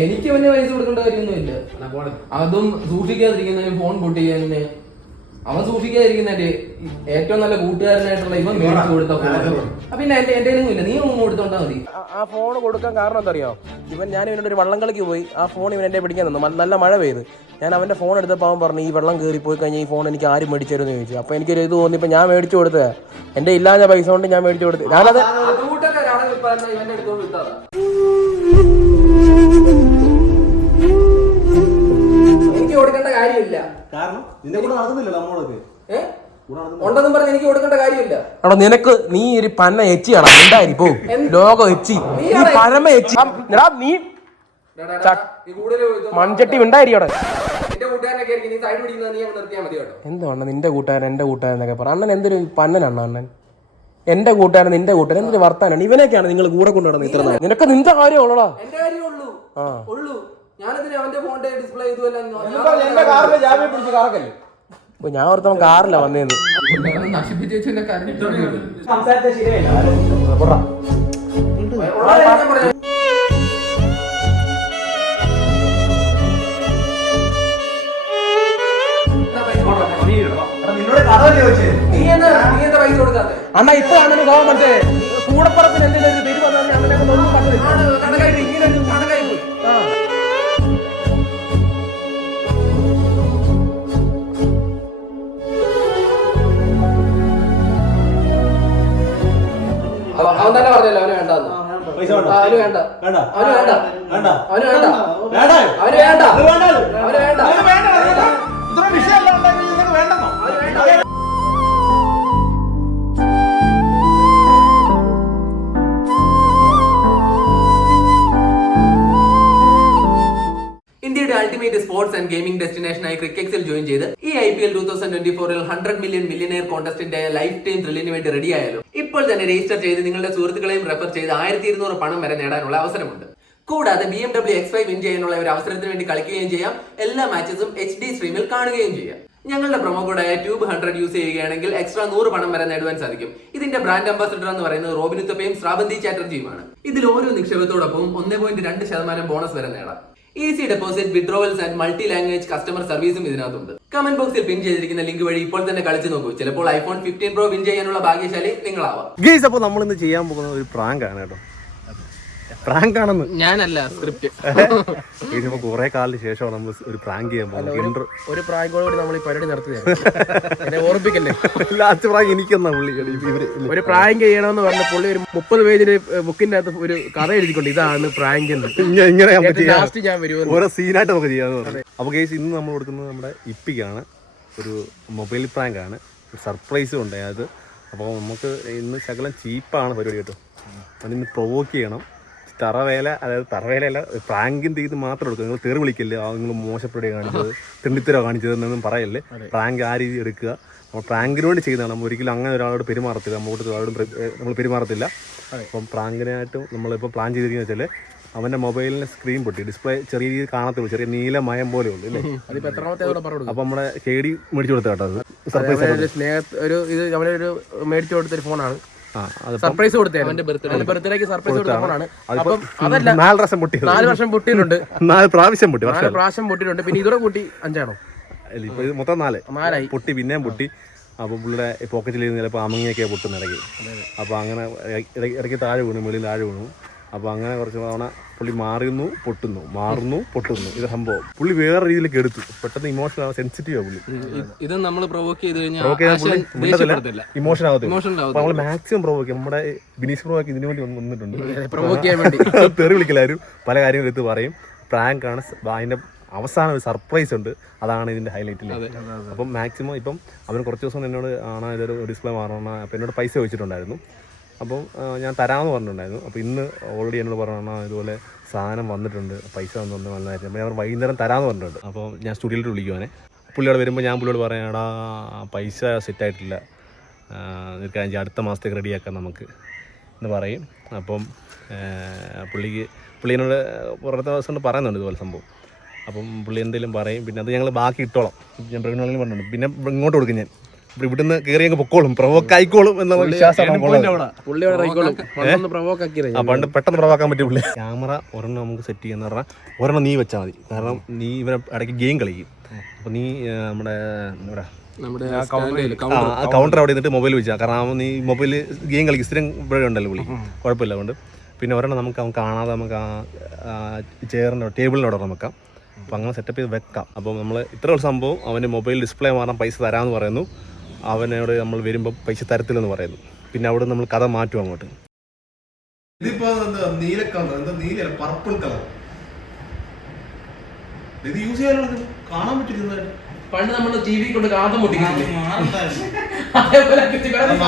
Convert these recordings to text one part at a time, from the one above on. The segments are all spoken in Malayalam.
എനിക്ക് വലിയ പൈസ കൊടുക്കേണ്ട കാര്യമൊന്നുമില്ല അതും സൂക്ഷിക്കാതിരിക്കുന്നതിന് ഫോൺ പൊട്ടിക്കുന്നതിന് അവൻ സൂക്ഷിക്കാതിരിക്കുന്നതിന്റെ ഏറ്റവും നല്ല കൂട്ടുകാരനായിട്ടുള്ള ഇവൻ മേടിച്ചു കൊടുത്ത ഫോൺ അപ്പൊ പിന്നെ എന്റെ എന്റെ ഇല്ല നീ ഒന്നും കൊടുത്തോണ്ടാ മതി ആ ഫോൺ കൊടുക്കാൻ കാരണം എന്തറിയോ ഇവൻ ഞാൻ ഇവനോട് ഒരു വള്ളം കളിക്ക് പോയി ആ ഫോൺ ഇവൻ എന്റെ പിടിക്കാൻ തന്നു നല്ല മഴ പെയ്ത് ഞാൻ അവന്റെ ഫോൺ എടുത്തപ്പോൾ അവൻ പറഞ്ഞു ഈ വെള്ളം കയറി പോയി കഴിഞ്ഞാൽ ഈ ഫോൺ എനിക്ക് ആരും മേടിച്ചു തരുമെന്ന് ചോദിച്ചു അപ്പോൾ എനിക്കൊരു ഇത് തോന്നിയപ്പോൾ ഞാൻ മേടിച്ചു കൊടുത്തത് എന്റെ ഇല്ലാത്ത പൈസ കൊണ്ട് ഞാൻ മേടിച്ചു കൊടുത്തു ഞാനത് എന്നാ ഇവന്റെ അടുത്തോണ്ട് വിട്ടതാ എനിക്ക് കൊടുക്കേണ്ട കാര്യമില്ല. കാരണം നിന്റെ കൂടെ നടക്കുന്നില്ലല്ലോ നമ്മളൊക്കെ. ഏ? ഉണ്ടെന്നും പറഞ്ഞ് എനിക്ക് കൊടുക്കേണ്ട കാര്യമില്ല. എടാ നിനക്ക് നീ ഒരു പന്ന എച്ചിയാണ് ഉണ്ടായി പോ. ലോകം എച്ചി. നീ പരമ എച്ചി. എടാ നീ മൺചട്ടി കേട്ടോ. എന്താണ് നിന്റെ കൂട്ടുകാരൻ എന്റെ കൂട്ടുകാരൻ എന്നൊക്കെ പറ. അണ്ണൻ എന്തൊരു പന്നനാണ് അണ്ണൻ? എന്റെ കൂട്ടുകാരൻ നിന്റെ കൂട്ടുകാരൻ എന്തൊരു വർത്താനാണ്? ഇവനൊക്കെയാണ് നിങ്ങൾ കൂടെ കൊണ്ടുവരുന്നത് ഇത്ര നിനക്ക് നിന്റെ കാര്യമുള്ളടാ കാര്യമേ ഉള്ളൂ. ആ. ഉള്ളൂ. ഞാനെന്തിനാ അവന്റെ ഫോണിന്റെ ഡിസ്പ്ലേ ചെയ്തു എന്റെ കാറിന്റെ ജാമ്യം പിടിച്ച് കറക്കല്ലേ ഇപ്പൊ ഞാൻ ഓർത്തവൻ കാറില്ല വന്നേന്ന്. നശിപ്പിച്ചു സംസാരിച്ച ശരിയല്ല നിന്നോട് കൂടപ്പുറത്തിന് എന്തെങ്കിലും നീ എന്താ നീ എന്താ പൈസ അവൻ തന്നെ പറഞ്ഞല്ലോ അവന് വേണ്ടെന്ന്. പൈസ വേണ്ട. അവന് വേണ്ട. വേണ്ട. അവന് വേണ്ട. വേണ്ട. അവന് വേണ്ട. വേണ്ട. അവന് വേണ്ട. അത് വേണ്ടല്ലോ. അവന് വേണ്ട. ഇത്ര വിഷയമല്ല വേണ്ടെന്നോ? ഇന്ത്യയുടെ അൾട്ടിമേറ്റ് സ്പോർട്സ് ആൻഡ് ഗെയിമിംഗ് ഡെസ്റ്റിനേഷനായി ക്രിക്കറ്റ്സിൽ ജോയിൻ ചെയ്ത് ഈ I P L two thousand twenty ഫോറിൽ ഹൺഡ്രഡ് മില്യൺ മില്യനെയർ കോൺടെസ്റ്റിന്റെ ലൈഫ് ടൈം ത്രില്ലിന് വേണ്ടി റെഡി ആയാലും? ഇപ്പോൾ തന്നെ രജിസ്റ്റർ ചെയ്ത് നിങ്ങളുടെ സുഹൃത്തുക്കളെയും റെഫർ ചെയ്ത് ആയിരത്തി ഇരുന്നൂറ് പണം വരെ നേടാനുള്ള അവസരമുണ്ട്. കൂടാതെ B M W X five win ചെയ്യാനുള്ള ഒരു അവസരത്തിന് വേണ്ടി കളിക്കുകയും ചെയ്യാം. എല്ലാ മാച്ചസും എച്ച് ഡി സ്ട്രീമിൽ കാണുകയും ചെയ്യാം. ഞങ്ങളുടെ പ്രൊമോ കോഡായ ട്യൂബ് ഹൺഡ്രഡ് യൂസ് ചെയ്യുകയാണെങ്കിൽ എക്സ്ട്രാ നൂറ് പണം വരെ നേടുവാൻ സാധിക്കും. ഇതിന്റെ ബ്രാൻഡ് അംബാസിഡർ എന്ന് പറയുന്നത് റോബിനുത്തപ്പയും ശ്രാവന്തി ചാറ്റർജിയുമാണ്. ഇതിൽ ഓരോ നിക്ഷേപത്തോടൊപ്പം ഒന്നേ പോയിന്റ് രണ്ട് ശതമാനം ബോണസ് വരെ നേടാം. Easy deposit withdrawals and multi language customer സർവീസും ഇതിനകത്തുണ്ട്. കമന്റ് ബോക്സിൽ പിൻ ചെയ്തിരിക്കുന്ന ലിങ്ക് വഴി ഇപ്പോൾ തന്നെ കളിച്ചു നോക്കൂ. ചിലപ്പോൾ ഐഫോൺ ഫിഫ്റ്റീൻ പ്രോ വിൻ ചെയ്യാനുള്ള ഭാഗ്യശാലി നിങ്ങളാവാം. ഗീസ് അപ്പോൾ നമ്മൾ ഇന്ന് ചെയ്യാൻ പോകുന്ന ഒരു പ്രാങ്ക് ആണ് കേട്ടോ. പ്രാങ്ക് ആണെന്ന് ഞാനല്ല സ്ക്രിപ്റ്റ് ഇതിപ്പോ കുറെ കാലത്തിന് ശേഷമാണ് നമ്മൾ ഒരു പ്രാങ്ക് ചെയ്യാൻ പോകുന്നത്. ഒരു പ്രാങ്കോടുകൂടി നമ്മൾ ഈ പരിപാടി നടത്തുകയാണ്. എന്നെ ഓർപ്പിക്കല്ലേ? ലാസ്റ്റ് പ്രാങ്ക് എനിക്കെന്നാ പുള്ളി ഒരു പ്രാങ്ക് ചെയ്യണമെന്ന് പറഞ്ഞ പുള്ളി ഒരു മുപ്പത് പേജിന് ബുക്കിന്റെ അകത്ത് ഒരു കഥ എഴുതിക്കൊണ്ട് ഇതാണ് പ്രാങ്ക് എന്ന്. ഇങ്ങനെ ലാസ്റ്റ് ഞാൻ ഓരോ സീനായിട്ട് നമുക്ക് ചെയ്യാന്ന് പറഞ്ഞു. അപ്പോൾ ഗേസ് ഇന്ന് നമ്മൾ കൊടുക്കുന്നത് നമ്മുടെ ഇപ്പിക്കാണ്. ഒരു മൊബൈൽ പ്രാങ്ക് ആണ്. സർപ്രൈസ് സർപ്രൈസും ഉണ്ട് അത് അപ്പോൾ നമുക്ക് ഇന്ന് ശകലം ചീപ്പാണ് പരിപാടി കേട്ടോ. അതിന് പ്രൊവോക്ക് ചെയ്യണം. തറവേല അതായത് തറവേലയല്ല പ്രാങ്കിന്റെ ഇത് മാത്രം എടുക്കുക നിങ്ങൾ തെറി വിളിക്കല്ലേ? നിങ്ങൾ മോശപ്പെടുക കാണിച്ചത് തെണ്ടിത്തരോ കാണിച്ചത് എന്നൊന്നും പറയല്ലേ? പ്രാങ്ക് ആ രീതി എടുക്കുക. നമ്മൾ പ്രാങ്കിന് വേണ്ടി ചെയ്യുന്നതാണ്. നമ്മൾ ഒരിക്കലും അങ്ങനെ ഒരാളോട് പെരുമാറത്തില്ല. നമ്മോട്ട് ഒരാളോട് നമ്മൾ പെരുമാറത്തില്ല. അപ്പം പ്രാങ്കിനായിട്ട് നമ്മളിപ്പോൾ പ്ലാൻ ചെയ്തിരിക്കുന്നത് വെച്ചാൽ അവന്റെ മൊബൈലിന്റെ സ്ക്രീൻ പൊട്ടി. ഡിസ്പ്ലേ ചെറിയ രീതിയിൽ കാണത്തുള്ളൂ ചെറിയ നീല മയം പോലെ ഉള്ളു അല്ലേ? അപ്പം നമ്മുടെ കെ ഡി മേടിച്ചു കൊടുത്ത കേട്ടോ സർപ്രൈസ് ഒരു സ്നേഹ ഒരു ഇത് അവനൊരു മേടിച്ചു കൊടുത്തൊരു ഫോണാണ് സർപ്രൈസ് കൊടുത്തേ ബർത്ത്ഡേക്ക് സർപ്രൈസ് കൊടുത്ത ഫോണാണ് അപ്പം അതല്ല നാല് പ്രാവശ്യം പൊട്ടി നാല് വർഷം പൊട്ടിയിട്ടുണ്ട്. നാല് പ്രാവശ്യം പൊട്ടി നാല് പ്രാവശ്യം പൊട്ടിയിട്ടുണ്ട്. പിന്നെ ഇതോടെ കൂട്ടി അഞ്ചാണോ? അല്ല ഇപ്പൊ ഇത് മൊത്തം നാല്. നാലായി. പൊട്ടി പിന്നെയും പൊട്ടി. അപ്പോൾ പുള്ളിയുടെ പോക്കറ്റിൽ ചിലപ്പോ ചിലപ്പോൾ അമങ്ങിയൊക്കെ പൊട്ടുന്ന ഇടയ്ക്ക്. അപ്പോൾ അങ്ങനെ ഇടയ്ക്ക് ഇടയ്ക്ക് താഴെ വീണു മുകളിൽ താഴെ വീണു. അപ്പോൾ അങ്ങനെ കുറച്ച് തവണ പുള്ളി മാറുന്നു പൊട്ടുന്നു. മാറുന്നു പൊട്ടുന്നു. ഇത് സംഭവം. പുള്ളി വേറെ രീതിയിലേക്ക് എടുത്തു. പെട്ടെന്ന് ഇമോഷണൽ സെൻസിറ്റീവ് പുള്ളി. ഇത് നമ്മൾ പ്രൊവോക്ക് ചെയ്ത് കഴിഞ്ഞാൽ ഇമോഷൻ ആവത്തില്ല. നമ്മൾ മാക്സിമം പ്രൊവോക്ക് നമ്മുടെ ബിനീഷ് പ്രൊവോക്ക് ഇതിനു വേണ്ടി വന്ന് വന്നിട്ടുണ്ട് തെറി വിളിക്കലാരും പല കാര്യങ്ങളും എടുത്ത് പറയും. പ്രാങ്ക് ആണ്. അതിന്റെ അവസാനം ഒരു സർപ്രൈസ് ഉണ്ട്. അതാണ് ഇതിന്റെ ഹൈലൈറ്റിൽ അപ്പം മാക്സിമം ഇപ്പം അവന് കുറച്ച് ദിവസം എന്നോട് ആണ് ഇതൊരു ഡിസ്പ്ലേ മാറണം അപ്പം എന്നോട് പൈസ ചോദിച്ചിട്ടുണ്ടായിരുന്നു. അപ്പം ഞാൻ തരാമെന്ന് പറഞ്ഞിട്ടുണ്ടായിരുന്നു. അപ്പോൾ ഇന്ന് ഓൾറെഡി എന്നോട് പറഞ്ഞാൽ ഇതുപോലെ സാധനം വന്നിട്ടുണ്ട്. പൈസ വന്നിട്ടുണ്ട് വന്നായിരുന്നു അപ്പോൾ ഞാൻ വൈകുന്നേരം തരാമെന്ന് പറഞ്ഞിട്ടുണ്ട്. അപ്പോൾ ഞാൻ സ്റ്റുഡിയോയിലോട്ട് വിളിക്കുവാനെ പുള്ളിയോട് വരുമ്പോൾ ഞാൻ പുള്ളിയോട് പറയാം എടാ പൈസ സെറ്റായിട്ടില്ല നിൽക്കാൻ അടുത്ത മാസത്തേക്ക് റെഡിയാക്കാം നമുക്ക്. എന്ന് പറയും. അപ്പം പുള്ളിക്ക് പുള്ളിനോട് പുറത്തെ ദിവസം കൊണ്ട് പറയുന്നുണ്ട് ഇതുപോലെ സംഭവം. അപ്പം പുള്ളി എന്തെങ്കിലും പറയും. പിന്നെ അത് ഞങ്ങൾ ബാക്കി ഇട്ടോളാം. ഞാൻ പ്രകടനം പറഞ്ഞിട്ടുണ്ട്. പിന്നെ ഇങ്ങോട്ട് കൊടുക്കും ഞാൻ. അപ്പോൾ ഇവിടുന്ന് കയറി അങ്ങ് പൊക്കോളും പ്രൊവോക്ക് ആയിക്കോളും എന്നുള്ള വിശ്വാസമാണ് പുള്ളി അവിടെ ഇറങ്ങിക്കോളും മണ്ണൊന്ന് പ്രൊവോക്ക് ആക്കിയത് ആ പണ്ട് പെട്ടെന്ന് പ്രവാക്കാൻ പറ്റും പുള്ളി ക്യാമറ ഒരെണ്ണം നമുക്ക് സെറ്റ് ചെയ്യുന്ന പറഞ്ഞാൽ ഒരെണ്ണം നീ വെച്ചാൽ മതി. കാരണം നീ ഇവരെ ഇടയ്ക്ക് ഗെയിം കളിക്കും. അപ്പൊ നീ നമ്മുടെ എന്താ നമ്മുടെ കൗണ്ടർ അവിടെ നിന്നിട്ട് മൊബൈൽ വെച്ചാൽ കാരണം നീ മൊബൈൽ ഗെയിം കളിക്കും സ്ഥിരം ഇവിടെ ഉണ്ടല്ലോ പുള്ളി. കുഴപ്പമില്ല അതുകൊണ്ട്. പിന്നെ ഒരെണ്ണം നമുക്ക് അവൻ കാണാതെ നമുക്ക് ആ ചെയറിന്റെ ടേബിളിന്റെ അവിടെ വെക്കാം. അപ്പം അങ്ങനെ സെറ്റപ്പ് ചെയ്ത് വെക്കാം. അപ്പോൾ നമ്മൾ ഇത്ര ഒരു സംഭവം. അവന് മൊബൈൽ ഡിസ്പ്ലേ മാറാൻ പൈസ തരാമെന്ന് പറയുന്നു. അവനോട് നമ്മൾ വരുമ്പോൾ പൈസ തരത്തില്ലെന്ന് പറയുന്നു. പിന്നെ അവിടെ നമ്മൾ കഥ മാറ്റും അങ്ങോട്ട്. ഇതിപ്പോ എന്താ നീല കളർ? എന്താ നീല പർപ്പിൾ കളർ. ഇത് യൂസ് ചെയ്യാനുള്ള കാണാൻ പറ്റില്ല പണ്ട് നമ്മൾ ടി വി കൊണ്ട് കാതം പൊട്ടിക്കുന്നു അതേപോലെ കുത്തി കിടന്ന്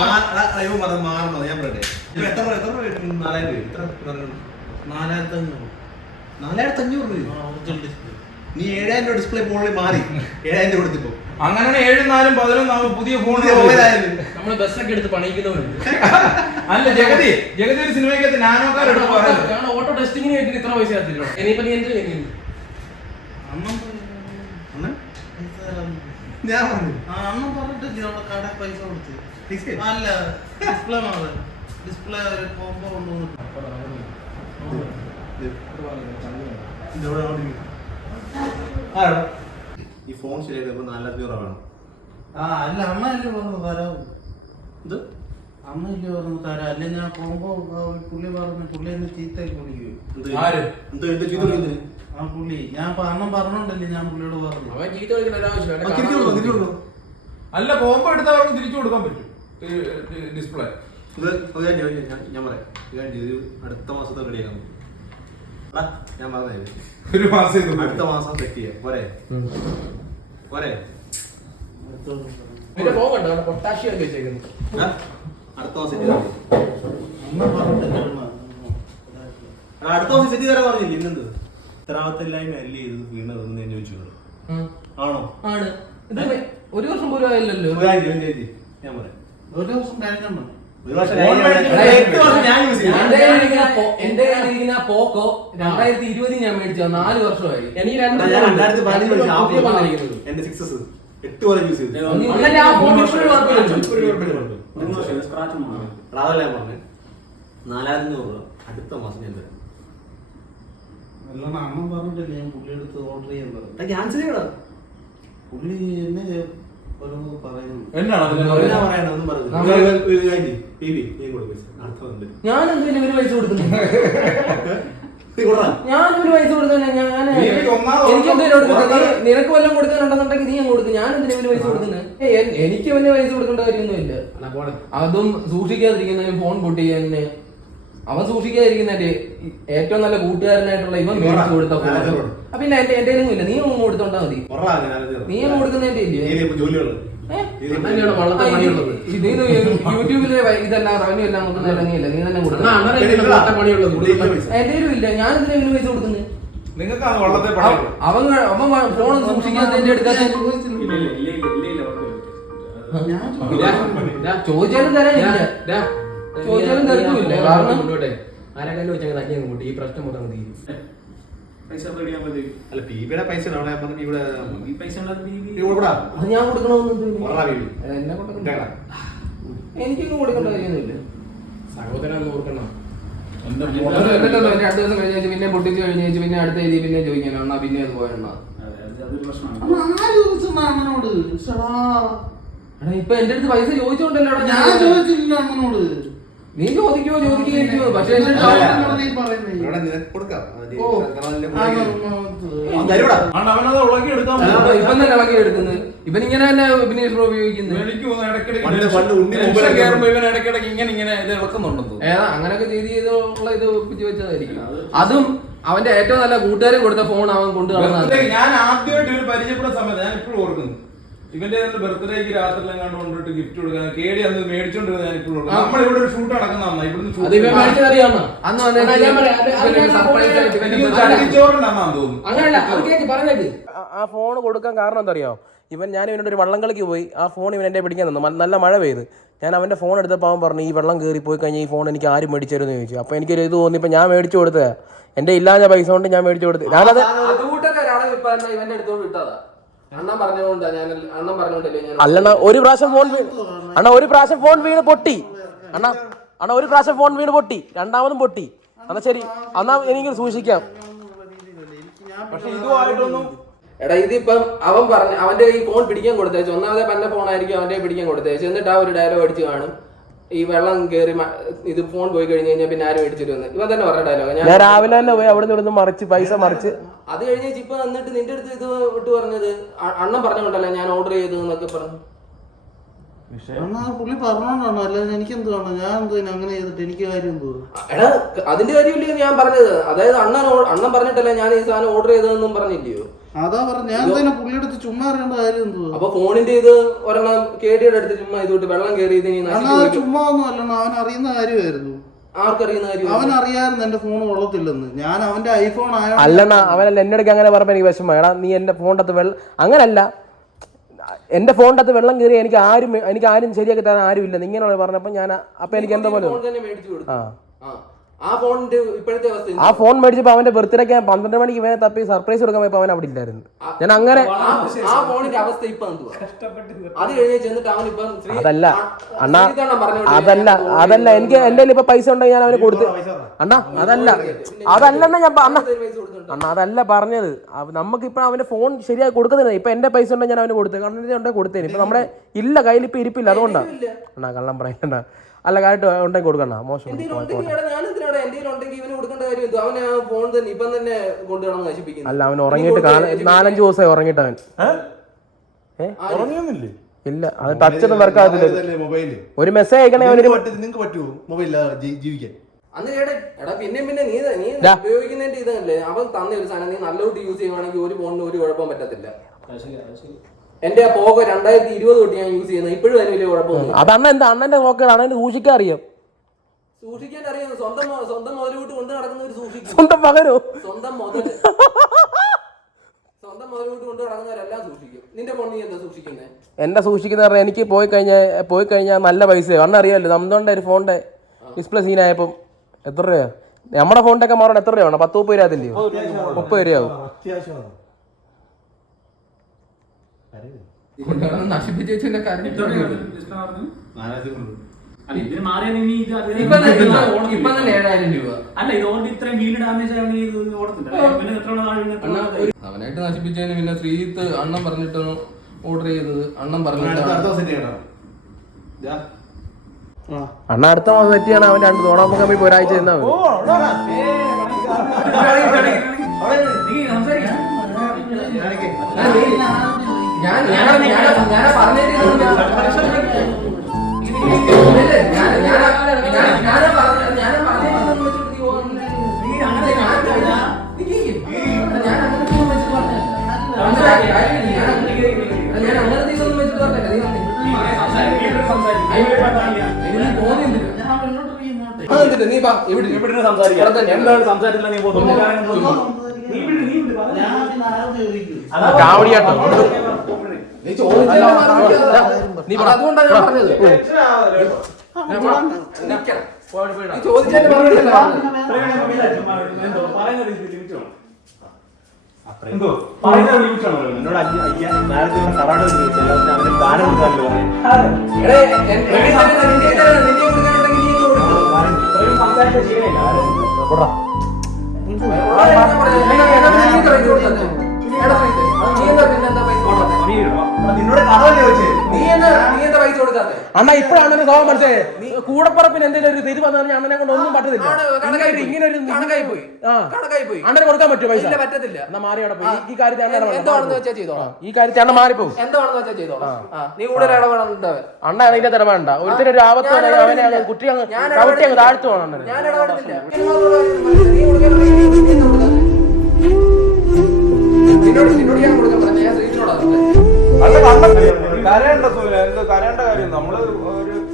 അയ്യോ അത് മാറുന്നത് ഞാൻ പറയട്ടെ. എത്ര രൂപ- എത്ര രൂപ കിട്ടും? നാലായിരം രൂപ? എത്ര പറഞ്ഞു? നാലായിരത്തി അഞ്ഞൂറ് രൂപ നീ ഏഴായിരം രൂപ ഡിസ്പ്ലേ ഫോണിൽ മാറി. ഏഴായിരം രൂപ കൊടുത്തിപ്പോ. അങ്ങനെ ഏഴും നാലും പതിനൊന്നും ആവുമ്പോ പുതിയ ഫോൺ. നമ്മൾ ബസ്സൊക്കെ എടുത്ത് പണിയിക്കുന്നവരുണ്ട്. അല്ല ജഗതി. ജഗതി ഒരു സിനിമയ്ക്കകത്ത് നാനോക്കാർ എടുത്ത് പറയുന്നത് ഓട്ടോ ടെസ്റ്റിങ്ങിന് വേണ്ടി ഇത്ര പൈസ ആകത്തില്ലോ ഇനിയിപ്പോ നീ എന്ത്? ഞാൻ പറഞ്ഞു അന്ന് പറഞ്ഞിട്ട് അവിടെ കട പൈസ കൊടുത്ത്. അല്ല ഡിസ്പ്ലേ മാറി ഡിസ്പ്ലേ ഒരു കോമ്പോ കൊണ്ടുവന്നിട്ട്. ഈ ഫോൺ ശരിയാക്കി നാലായിരത്തി രൂപ വേണം. ആ അല്ല അമ്മ അല്ലേ പറഞ്ഞു തരാം ഇത് അമ്മ ഇല്ലേ പറഞ്ഞു തരാം അല്ലെ ഞാൻ പോകുമ്പോ പുള്ളി പറഞ്ഞു പുള്ളി എന്നെ ചീത്തയൊക്കെ വിളിക്കും ആ പുള്ളി. ഞാൻ ഇപ്പൊ അണ്ണൻ പറഞ്ഞോണ്ടല്ലേ ഞാൻ പുള്ളിയോട് പറഞ്ഞു അവൻ ചീത്ത ഒരാവശ്യം. അല്ല കോമ്പോ എടുത്തവർക്ക് തിരിച്ചു കൊടുക്കാൻ പറ്റും. ഡിസ്പ്ലേ. ഇത് ഞാൻ- ഞാൻ പറയാം. അടുത്ത മാസത്തെ റെഡിയാക്കാൻ ഞാൻ ഒരു മാസം അടുത്ത മാസം സെറ്റ് ചെയ്യാം. പോരെ. പോരെ. പൊട്ടാഷ്യം അടുത്ത മാസം സെറ്റ് പറഞ്ഞിട്ടില്ല അടുത്ത മാസം സെറ്റ് തരാൻ പറഞ്ഞില്ല ഇന്നെന്ത്? ഉത്തരവാദിത്തമില്ലായ്മ അല്ലേ ഇത് വീണതെന്ന് എന്നെ ചോദിച്ചു ആണോ? ആണ്. ഇത് ഒരു വർഷം പോലും ആയില്ലല്ലോ. കാര്യം കാര്യം. ഞാൻ പറയാം. ഒരു വർഷം ഞാൻ- മേടിച്ച് എട്ട് വർഷം ഞാൻ യൂസ് ചെയ്തു എന്റെ കയ്യിലിരിക്കുന്ന പോക്കോ രണ്ടായിരത്തി ഇരുപതിൽ ഞാൻ മേടിച്ച. നാല് വർഷമായി. എനിക്ക് എന്റെ സിക്സസ്. എട്ട് കൊല്ലം യൂസ് അതല്ല ഞാൻ പറഞ്ഞത് നാലായിരത്തി രൂപ. അടുത്ത മാസം ഞാൻ തരാം. അമ്മ പറഞ്ഞിട്ടില്ലേ ഞാൻ പുള്ളിയെടുത്ത് ഓർഡർ ചെയ്യാൻ പറഞ്ഞു ക്യാൻസൽ ചെയ്യടാ പുള്ളി എന്നെ ഞാൻ എന്തിനു ഇവർ പൈസ കൊടുക്കുന്നു? ഞാൻ ഇവർ പൈസ കൊടുക്കുന്നില്ല ഞാൻ എനിക്ക് നിനക്ക് വല്ലതും കൊടുക്കാനുണ്ടെന്നുണ്ടെങ്കിൽ നീ അങ്ങ് കൊടുക്കും. ഞാൻ എന്തിനു ഇവർ പൈസ കൊടുക്കുന്നത് എനിക്ക് വലിയ പൈസ കൊടുക്കേണ്ട കാര്യമൊന്നുമില്ല. അതും സൂക്ഷിക്കാതിരിക്കുന്ന ഫോൺ പൊട്ടിക്കുന്നതിന് അവൻ സൂക്ഷിക്കാതിരിക്കുന്നതിന്റെ ഏറ്റവും നല്ല കൂട്ടുകാരനായിട്ടുള്ള ഇവൻ മേടിച്ചു കൊടുത്ത ഫോൺ പിന്നെ എന്റെ എന്റെ ഇല്ല നീ ഒന്നും കൊടുത്തോണ്ടാ മതി നീ ഒന്നും കൊടുക്കുന്നതിന്റെ യൂട്യൂബിലെ ഇതെല്ലാം റവന്യൂ എല്ലാം കൊടുക്കുന്ന ഇറങ്ങിയില്ല നീ തന്നെ കൊടുക്കണം. എന്റെ ഇല്ല ഞാൻ എന്തിനാ പൈസ കൊടുക്കുന്നത് നിങ്ങൾക്കാണ് വള്ളത്തെ അവൻ അവൻ അവൻ ഫോൺ സൂക്ഷിക്കാത്തതിന്റെ എടുക്കാത്ത ചോദിച്ചാലും തരാനില്ല ചോദിച്ചാലും തരത്തുമില്ല കാരണം ആരെങ്കിലും വെച്ചാൽ തന്നെ അങ്ങോട്ട് ഈ പ്രശ്നം മൊത്തം അങ്ങ് തീരും. അല്ല, ബീബിയുടെ പൈസ ആണ് അവിടെ ഞാൻ പറഞ്ഞത് ഇവിടെ നീ കൊടുക്കടാ. അത് ഞാൻ കൊടുക്കണമെന്ന് കൊറടാ ബീബി. എന്നെ കൊടുക്കണ്ട ഇതാ. എനിക്കൊന്നും കൊടുക്കേണ്ട കാര്യമൊന്നുമില്ല. സഹോദരൻ ഓർക്കണം. എന്നിട്ടല്ലോ രണ്ടു ദിവസം കഴിഞ്ഞ് വെച്ച് പിന്നെ പൊട്ടിച്ച് കഴിഞ്ഞ് പിന്നെ അടുത്ത രീതി പിന്നെ ചോദിക്കാൻ എന്നാ പിന്നെ അത് പോയെണ്ണ ഇപ്പൊ എന്റെ അടുത്ത് പൈസ ചോദിച്ചോണ്ടല്ലോ ഞാൻ ചോദിച്ചില്ല അമ്മനോട്. നീ ചോദിക്കുവോ ചോദിക്കുകയോ പക്ഷേ. അവനത് ഉളക്കി എടുക്കാൻ ഇപ്പൊ തന്നെ ഇളക്കി എടുക്കുന്നത് ഇവൻ ഇങ്ങനെ തന്നെ ഉപയോഗിക്കുന്നത് പണ്ട് പണ്ട് ഉണ്ണി കയറുമ്പോ ഇവൻ ഇടയ്ക്കിടയ്ക്ക് ഇങ്ങനെ ഇങ്ങനെ ഇത് ഇളക്കുന്നുണ്ടെന്ന് തോന്നുന്നു. ഏതാ അങ്ങനൊക്കെ ചെയ്ത് ചെയ്തുള്ള ഇത് ഒപ്പിച്ച് വെച്ചതായിരിക്കും. അതും അവന്റെ ഏറ്റവും നല്ല കൂട്ടുകാരൻ കൊടുത്ത ഫോൺ അവൻ കൊണ്ടു നടന്നത് ബർത്ത്ഡേക്ക് ഞാൻ ആദ്യമായിട്ട് ഒരു പരിചയപ്പെട്ട സമയത്ത് ഞാൻ ഇപ്പോഴും ഓർക്കുന്നു. ഇവന്റെ ബർത്ത്ഡേക്ക് രാത്രി എങ്ങാണ്ട് കൊണ്ടിട്ട് ഗിഫ്റ്റ് കൊടുക്കാൻ കേടി അന്ന് മേടിച്ചോണ്ടിരുന്നത് ഞാൻ ഇപ്പോഴും ഇവിടെ ഒരു ഷൂട്ട് നടക്കുന്ന ഇവിടുന്ന് ആ- ഫോൺ കൊടുക്കാൻ കാരണം എന്താ അറിയോ ഇവൻ ഞാൻ ഇവനോട് ഒരു വള്ളം കളിക്ക് പോയി ആ ഫോൺ ഇവൻ എന്റെ പിടിക്കാൻ തന്നു നല്ല മഴ പെയ്ത് ഞാൻ അവന്റെ ഫോൺ എടുത്തപ്പോൾ അവൻ പറഞ്ഞു ഈ വെള്ളം കയറി പോയി കഴിഞ്ഞാൽ ഈ ഫോൺ എനിക്ക് ആരും മേടിച്ചായിരുന്നു ചോദിച്ചു അപ്പോൾ എനിക്കൊരു ഇത് തോന്നിയപ്പോൾ ഞാൻ മേടിച്ചു കൊടുത്തത് എന്റെ ഇല്ലാഞ്ഞ പൈസ കൊണ്ട് ഞാൻ മേടിച്ചു കൊടുത്തു ഞാനത് അടുത്തോണ്ട് അല്ലണ്ണ ഒരു പ്രാവശ്യം ഫോൺ അണ്ണ അണ്ണാ ഒരു പ്രാവശ്യം ഫോൺ വീണ് പൊട്ടി. അണ്ണാ അണ്ണാ ഒരു പ്രാവശ്യം ഫോൺ വീണ് പൊട്ടി. രണ്ടാമതും പൊട്ടി. എന്നാ ശരി എന്നാ എനിക്ക് സൂക്ഷിക്കാം. പക്ഷെ ഇതുമായിട്ടൊന്നും എടാ ഇതിപ്പം അവൻ പറഞ്ഞ അവന്റെ ഈ ഫോൺ പിടിക്കാൻ കൊടുത്തേച്ചു. ഒന്നാമതെ പന്ന ഫോൺ ആയിരിക്കും അവന്റെ പിടിക്കാൻ കൊടുത്തേച്ചു. എന്നിട്ട് ആ ഒരു ഡയലോഗ് അടിച്ച് കാണും. ഈ വെള്ളം കയറി ഇത് ഫോൺ പോയി കഴിഞ്ഞു കഴിഞ്ഞാൽ പിന്നെ ആരും മേടിച്ചിട്ട് വന്ന് ഇവ തന്നെ പറഞ്ഞ ഡയലോഗ് ഞാൻ രാവിലെ തന്നെ പോയി അവിടെ നിന്ന് മറിച്ച് പൈസ മറിച്ച്. അത് കഴിഞ്ഞ് ഇപ്പൊ എന്നിട്ട് നിന്റെ അടുത്ത് ഇത് വിട്ട് പറഞ്ഞത് അണ്ണൻ പറഞ്ഞുകൊണ്ടല്ല ഞാൻ ഓർഡർ ചെയ്തു എന്നൊക്കെ പറഞ്ഞു. പുള്ളി പറഞ്ഞോണ്ടാണോ. അല്ലാതെ എനിക്ക് ഞാൻ അങ്ങനെ ചെയ്തിട്ട് എനിക്ക് കാര്യം എടാ അതിന്റെ കാര്യമില്ലേ ഞാൻ പറഞ്ഞത്. അതായത് അണ്ണൻ അണ്ണൻ പറഞ്ഞിട്ടല്ലേ ഞാൻ ഈ സാധനം ഓർഡർ ചെയ്തതെന്നും പറഞ്ഞില്ലയോ? അതാ പറഞ്ഞ ഞാൻ തന്നെ പുള്ളിയെടുത്ത് ചുമ്മാ അറിയേണ്ട കാര്യം എന്തുവാ അപ്പൊ ഫോണിന്റെ ഇത് ഒരെണ്ണം കേടിയുടെ അടുത്ത് ചുമ്മാ ഇതോട്ട് വെള്ളം കയറി. ചുമ്മാ ഒന്നും അല്ല അവൻ അറിയുന്ന കാര്യമായിരുന്നു. അവൻ അറിയാമായിരുന്നു എന്റെ ഫോൺ കൊള്ളത്തില്ലെന്ന്. ഞാൻ അവന്റെ ഐഫോൺ ആയോ അല്ലണ്ണ അവനല്ല എന്റെ അടുക്ക് അങ്ങനെ പറഞ്ഞപ്പോൾ എനിക്ക് വിഷമം. എടാ നീ എന്റെ ഫോണിന്റെ അകത്ത് വെള്ളം അങ്ങനല്ല. എന്റെ ഫോണിന്റെ അകത്ത് വെള്ളം കയറി എനിക്ക് ആരും എനിക്ക് ആരും ശരിയാക്കി തരാൻ ആരും ഇല്ല ഇങ്ങനെ പറഞ്ഞപ്പോൾ ഞാൻ അപ്പൊ എനിക്ക് എന്താ പോലെ ഫോൺ തന്നെ മേടിച്ചു കൊടുത്തു. ആ. ആ. ഫോൺ മേടിച്ചപ്പോ അവന്റെ ബർത്ത്ഡേക്ക് ഞാൻ പന്ത്രണ്ട് മണിക്ക് ഇവനെ തപ്പി സർപ്രൈസ് കൊടുക്കാൻ പോയപ്പോ അവൻ അവിടെ ഇല്ലായിരുന്നു. ഞാൻ അങ്ങനെ ആ ആ ഫോണിന്റെ അവസ്ഥ ഇപ്പൊ എന്തുവാ? അത് കഴിഞ്ഞ് ചെന്നിട്ട് അവൻ ഇപ്പം ശ്രീ- അതല്ല. അണ്ണാ അതല്ല അതല്ല. എനിക്ക് എന്റെ ഇപ്പൊ പൈസ ഉണ്ടെങ്കിൽ ഞാൻ അവന് കൊടുത്ത് അണ്ണാ അതല്ല. അതല്ല ഞാൻ അണ്ണാ. അണ്ണാ അതല്ല പറഞ്ഞത്. നമുക്ക് ഇപ്പൊ അവന്റെ ഫോൺ ശരിയായി കൊടുക്കുന്നില്ല ഇപ്പൊ എന്റെ പൈസ ഉണ്ടെങ്കിൽ ഞാൻ അവന് കൊടുത്തു. കാരണം ഉണ്ടെങ്കിൽ കൊടുത്തേ ഇപ്പൊ നമ്മുടെ ഇല്ല കയ്യിൽ ഇപ്പൊ ഇരിപ്പില്ല അതുകൊണ്ടാണ് അണ്ണാ കള്ളം പറയണ്ട. അല്ല കാര്യമായിട്ട് ഉണ്ടെങ്കിൽ കൊടുക്കണ്ട. മോശം. കാര്യം അല്ല അവൻ ഉറങ്ങിയിട്ട് നാലഞ്ചു ദിവസമായി ഉറങ്ങിയിട്ട് അവൻ. ഉറങ്ങിയൊന്നുമില്ലേ? ഇല്ല അത് ടച്ച് ഒന്നും വർക്ക് ആകത്തില്ല ഒരു മെസ്സേജ് അയക്കണേ അവന്. നിങ്ങൾക്ക് പറ്റുമോ മൊബൈൽ ജീവിക്കാൻ? പിന്നെ പിന്നെ നീ നീ. ഉപയോഗിക്കുന്നതിന്റെ ഇതല്ലേ? അവൻ തന്നെ ഒരു സാധനം നീ നല്ലോട്ട് യൂസ് ചെയ്യുവാണെങ്കിൽ ഒരു ഫോണിന് ഒരു കുഴപ്പം പറ്റത്തില്ല. എന്റെ ആ പോകോ രണ്ടായിരത്തി ഇരുപത് തൊട്ട് ഞാൻ യൂസ് ചെയ്യുന്നത്. ഇപ്പോഴും അതിന് വലിയ കുഴപ്പമൊന്നും അത് അണ്ണ എന്താ? അണ്ണന്റെ നോക്കണം അണ്ണന് സൂക്ഷിക്കാൻ അറിയാം. സൂക്ഷിക്കാൻ അറിയാം. സ്വന്തം സ്വന്തം മുതൽ വിട്ട് കൊണ്ട് ഒരു സൂക്ഷിക്കും. സ്വന്തം പകരോ സ്വന്തം മുതൽ. സ്വന്തം മുതൽ വിട്ട് കൊണ്ട് നടക്കുന്നവരെല്ലാം സൂക്ഷിക്കും. നിന്റെ ഫോൺ നീ എന്താ സൂക്ഷിക്കുന്നത് എന്റെ സൂക്ഷിക്കുന്ന പറഞ്ഞാൽ എനിക്ക് പോയി കഴിഞ്ഞാൽ പോയി കഴിഞ്ഞാൽ നല്ല പൈസ അണ്ണ അറിയാമല്ലോ നമ്മുടെ ഒരു ഫോണിന്റെ ഡിസ്പ്ലേ സീനായപ്പം എത്ര രൂപയാ? നമ്മുടെ ഫോണിന്റെ ഒക്കെ മാറണം എത്ര രൂപയാണ് പത്ത് മുപ്പത് രൂപ അതില്ലയോ മുപ്പത് രൂപയാവും. അത് ഇപ്പൊ തന്നെ- ഏഴായിരം രൂപ അല്ല ഇത്രയും വീൽ ഡാമേജ് ഇത് ഓടത്തില്ല പിന്നെ എത്ര അവനായിട്ട് നശിപ്പിച്ചതിന് പിന്നെ ശ്രീത്ത് അണ്ണൻ പറഞ്ഞിട്ട് ഓർഡർ ചെയ്തത് അടുത്ത പറഞ്ഞിട്ട് അണ്ണ അടുത്ത മാസം തെറ്റിയാണ് അവൻ രണ്ട് തോണാമ്പ കമ്പി ഒരാഴ്ച ചെന്നാ മതി നീ സംസാരിക്കാം ഞാൻ ഞാൻ ഞാൻ ഞാൻ നീ പാ ഇവിടെ ഇവിടെ സംസാരിക്കാം. എന്താണ് സംസാരത്തില്ല നീ പോകുന്നു കാവടിയാട്ടം. അതുകൊണ്ടാണ് ഞാൻ പറഞ്ഞത് ചോദിച്ചതിന്റെ വേണം എന്നോട് നേരത്തെ കറാട്ട ചോദിച്ചല്ലോ അവന് ദാനം കൊടുക്കാനല്ലോ. സംസാരിച്ച ശീലമില്ല ഉള്ള കാര്യം ഞാൻ പറഞ്ഞത്. എന്നാ- എന്നാ പിന്നെ നീ പൈസ പൈസ ഇപ്പോഴാണ് എന്റെ സ്വഭാവം മനസ്സിലായി? കൂടപ്പറപ്പിന് എന്തെങ്കിലും ഒരു തെരുവ് വന്നാൽ അണ്ണനെ കൊണ്ട് ഒന്നും പറ്റത്തില്ല. ഇങ്ങനെ ഒരു പോയി. ആ. കണക്കായി പോയി. അണ്ണന് കൊടുക്കാൻ പറ്റുമോ പൈസ? ഇല്ല പറ്റത്തില്ല. എന്നാ മാറി പോയി. ഈ. എന്താണെന്ന് വെച്ചാൽ ചെയ്തോളാം. ഈ കാര്യത്തിൽ അണ്ണൻ മാറിപ്പോവും എന്താണെന്ന് വെച്ചാൽ ചെയ്തോളാം. ആ, നീ കൂടുതൽ ഇടപെടണ്ടവൻ. അണ്ണ അതിന്റെ തിരവേണ്ട ഒരുത്തിന് ഒരു ആപത്ത് അവനെ കുട്ടി അങ്ങ് കുറ്റി അങ്ങ്. താഴ്ത്തു അണ്ണന്. ഞാൻ ഇടപെടുന്നില്ല? നിന്നോട് നിന്നോട് ഞാൻ കൊടുക്കാൻ പറഞ്ഞ. ഞാൻ കരയേണ്ട എന്ത് കരയേണ്ട കാര്യം? നമ്മൾ ഒരു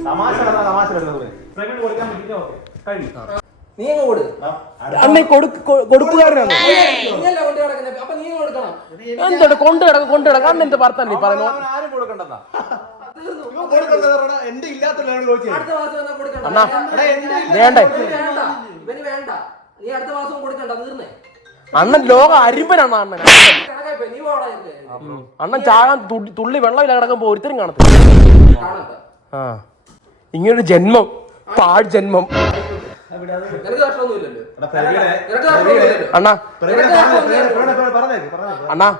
തമാശ തമാശ കഴിഞ്ഞു. നീ കൊടു? അണ്ണ കൊടുക്കുകാരനാണ്. കൊടുപ്പുകാരനാണ് കൊണ്ട് നീ കിടക്കും കൊണ്ടു കിടക്കും അണ്ണൻ എന്ത് പറയുന്നു എന്നാ കൊടുക്കണ്ട. അണ്ണാ. വേണ്ടേ? വേണ്ട. ഇവന് വേണ്ട. നീ അടുത്ത മാസം കൊടുക്കണ്ട. തീർന്നേ. അണ്ണൻ ലോക അരിമ്പനാണ് അണ്ണൻ. അണ്ണൻ ചാകാൻ തുള്ളി- വെള്ളം വെള്ളമില്ല കിടക്കുമ്പോ ഒരുത്തരും കാണത്തില്ല. ആ. ഇങ്ങനൊരു ജന്മം. പാഴ് ജന്മം. അണ്ണാ. പറഞ്ഞേ. അണ്ണാ.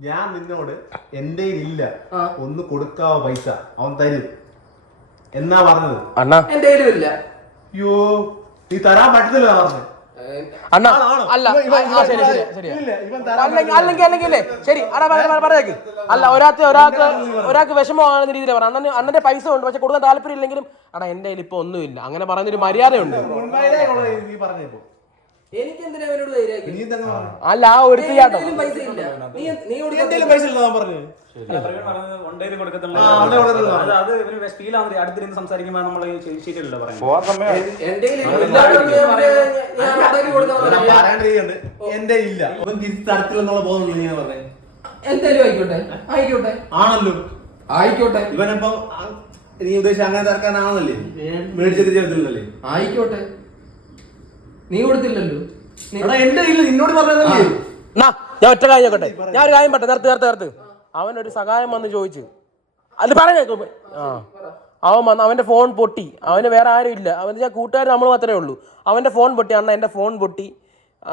ഞാൻ നിന്നോട് എന്റെ ഇല്ല ഒന്ന് കൊടുക്കാവോ പൈസ? അവൻ തരും. എന്നാ പറഞ്ഞത്? അണ്ണാ. എന്റെ ഇല്ല. അയ്യോ നീ തരാൻ പറ്റത്തില്ല പറഞ്ഞത് അണ്ണാ? അല്ല അല്ലെങ്കിൽ അല്ലെങ്കിൽ അല്ലെങ്കിൽ അല്ലേ ശരി അടാ പറഞ്ഞേക്ക് അല്ല ഒരാൾക്ക് ഒരാൾക്ക് ഒരാൾക്ക് വിഷമമാകുന്ന രീതിയിൽ പറ. അണ്ണന് അണ്ണന്റെ പൈസ ഉണ്ട് പക്ഷെ കൊടുക്കാൻ താല്പര്യം ഇല്ലെങ്കിലും അടാ എന്റെ കയ്യിൽ ഇപ്പൊ ഒന്നുമില്ല. അങ്ങനെ പറഞ്ഞൊരു മര്യാദയുണ്ട്. അല്ല ആ ഒരു എന്റെ എന്റെ ഇല്ല അവൻ തിരിച്ച് തരത്തില്ലെന്നുള്ള ബോധം ഞാൻ പറഞ്ഞേ. എന്തായാലും ആയിക്കോട്ടെ. ആയിക്കോട്ടെ. ആണല്ലോ. ആയിക്കോട്ടെ. ഇവനപ്പം നീ ഉദ്ദേശിച്ച അങ്ങനെ തരക്കാനാണെന്നല്ലേ? മേടിച്ചിട്ട് ചേർത്തില്ലല്ലേ ആയിക്കോട്ടെ. നീ കൊടുത്തില്ലല്ലോ. എടാ എന്റെ ഇല്ല നിന്നോട് പറഞ്ഞതല്ലേ? ഞാൻ ഒറ്റ കാര്യം ഞാൻ ഒരു കാര്യം പറ്റേ നേരത്തെ നേരത്തെ നേരത്തെ അവൻ ഒരു സഹായം വന്ന് ചോദിച്ചു. അത് പറഞ്ഞു ആ. അവൻ വന്ന് അവന്റെ ഫോൺ പൊട്ടി. അവന് വേറെ ആരും ഇല്ല. അവൻ ഞാൻ കൂട്ടുകാർ നമ്മൾ മാത്രമേ ഉള്ളൂ. അവന്റെ ഫോൺ പൊട്ടി. അണ്ണ എന്റെ ഫോൺ പൊട്ടി.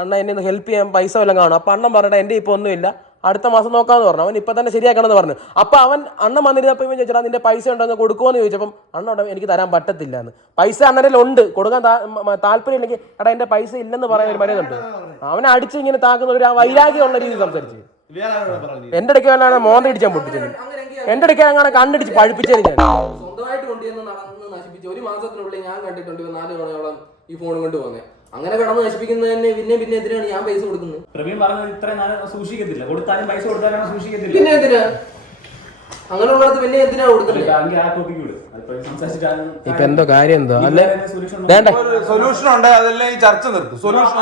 അണ്ണ എന്നെ ഒന്ന് ഹെൽപ്പ് ചെയ്യാൻ പൈസ വല്ലതും കാണും. അപ്പൊ അണ്ണൻ പറഞ്ഞിട്ട് എന്റെ ഇപ്പൊ ഒന്നുമില്ല അടുത്ത മാസം നോക്കാന്ന് പറഞ്ഞു. അവൻ ഇപ്പൊ തന്നെ ശരിയാക്കണമെന്ന് പറഞ്ഞു. അപ്പൊ അവൻ അണ്ണൻ വന്നിരുന്നപ്പോ ഇവൻ ചോദിച്ചാൽ നിന്റെ പൈസ ഉണ്ടോ കൊടുക്കുമെന്ന് ചോദിച്ചപ്പം അണ്ണ ഉടനെ എനിക്ക് തരാൻ പറ്റത്തില്ല എന്ന് പൈസ അണ്ണന്റെ ഉണ്ട്. കൊടുക്കാൻ താല്പര്യം ഇല്ലെങ്കിൽ എടാ എന്റെ പൈസ ഇല്ലെന്ന് പറയാൻ ഒരു മര്യാദ അവനെ അടിച്ച് ഇങ്ങനെ താക്കുന്ന ഒരു വൈരാഗ്യമുള്ള രീതി സംസാരിച്ച്. എന്റെ ഇടയ്ക്ക് വല്ലാണ് മോന്ത ഇടിച്ചാൻ പൊട്ടിച്ചത്. എന്റെ ഇടയ്ക്ക് അങ്ങനെ കണ്ടിടിച്ച് പഴിപ്പിച്ചത് ഞാൻ. സ്വന്തമായിട്ട് കൊണ്ടുവന്ന് നടന്ന് നശിപ്പിച്ചു ഒരു മാസത്തിനുള്ളിൽ ഞാൻ കണ്ടിട്ടുണ്ട് നാല് തവണയോളം ഈ ഫോൺ കൊണ്ട് പോകുന്നത് അങ്ങനെ കടന്ന് നശിപ്പിക്കുന്നത് തന്നെ പിന്നെ പിന്നെ എന്തിനാണ് ഞാൻ പൈസ കൊടുക്കുന്നത്? പ്രവീൺ പറഞ്ഞത് ഇത്രയും നാളെ സൂക്ഷിക്കത്തില്ല. കൊടുത്താലും പൈസ കൊടുത്താലും സൂക്ഷിക്കത്തില്ല. പിന്നെ എന്തിനാ? അങ്ങനെയുള്ളത് പിന്നെ എന്തിനാ കൊടുക്കുന്നത് ഇപ്പൊ എന്തോ കാര്യം എന്തോ? അല്ലെ? സൊല്യൂഷൻ വേണ്ടേ. സൊല്യൂഷൻ ഉണ്ട് അതെല്ലാം ഈ ചർച്ച നിർത്തും. സൊല്യൂഷൻ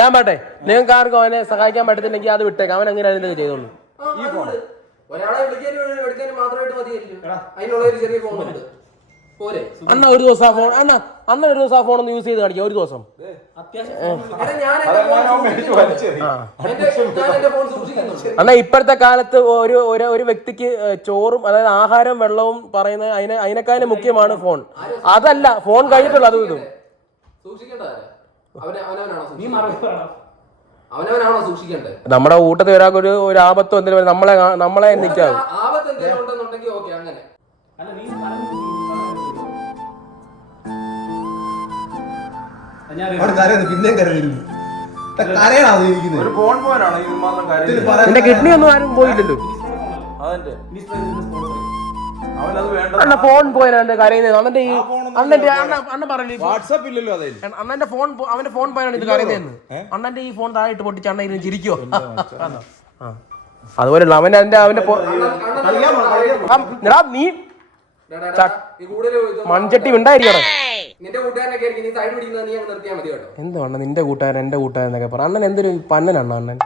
ഞാൻ പാട്ടെ നിങ്ങൾക്ക് ആർക്കും അവനെ സഹായിക്കാൻ പറ്റത്തില്ലെങ്കിൽ അത് വിട്ടേക്കാം. അവൻ അങ്ങനെ അതിന്റെ ചെയ്തോളൂ. ഈ ഫോൺ ഒരാളെ വിളിക്കാനും എടുക്കാനും മാത്രമായിട്ട് മതിയല്ലോ. അതിനുള്ള ഒരു ചെറിയ ഫോൺ ഉണ്ട്. പോരെ. അണ്ണ ഒരു ദിവസം ആ ഫോൺ അണ്ണ അണ്ണ ഒരു ദിവസം ആ ഫോൺ ഒന്ന് യൂസ് ചെയ്ത് കാണിക്കാം ഒരു ദിവസം. അണ്ണ ഇപ്പോഴത്തെ കാലത്ത് ഒരു ഒരു ഒരു വ്യക്തിക്ക് ചോറും അതായത് ആഹാരവും വെള്ളവും പറയുന്ന അതിനെ അതിനേക്കാളും മുഖ്യമാണ് ഫോൺ അതല്ല ഫോൺ കഴിഞ്ഞിട്ടുള്ള അതും ഇതും. നമ്മുടെ കൂട്ടത്തിൽ ഒരാൾക്ക് ഒരു ഒരു ആപത്തോ എന്തെങ്കിലും നമ്മളെ നമ്മളെ നിൽക്കാവും. അവിടെ കരയുന്നു പിന്നെയും കരയുന്നു കരയണോ ഒരു ഫോൺ പോയിനാണ് ഇത് മാത്രം കാര്യം എന്റെ കിഡ്നി ഒന്നും ആരും പോയില്ലല്ലോ അതെന്റെ അവനത് വേണ്ട അണ്ണ ഫോൺ പോയാ എന്റെ കരയുന്നത് അണ്ണന്റെ ഈ അണ്ണന്റെ അണ്ണ വാട്സാപ്പ് ഇല്ലല്ലോ അണ്ണന്റെ ഫോൺ പോ- അവന്റെ ഫോൺ പോയാണ് ഇത് കരയുന്നതെന്ന് അണ്ണന്റെ ഈ ഫോൺ താഴെ ഇട്ട് പൊട്ടിച്ച് അണ്ണ ഇരുന്ന് ചിരിക്കോ അതുപോലെയുള്ള അവൻ അവന്റെ അവന്റെ ഫോ- ആ, എടാ നീ മൺചട്ടി ഉണ്ടായിരിക്കണം നിന്റെ കൂട്ടുകാരനൊക്കെ ആയിരിക്കും നീ സൈഡ് പിടിക്കുന്നത് നീ അങ്ങ് നിർത്തിയാൽ മതി കേട്ടോ. എന്തോ അണ്ണ നിന്റെ കൂട്ടുകാരൻ എന്റെ കൂട്ടുകാരൻ എന്നൊക്കെ പറ. അണ്ണൻ എന്തൊരു പന്നനാണ് അണ്ണൻ?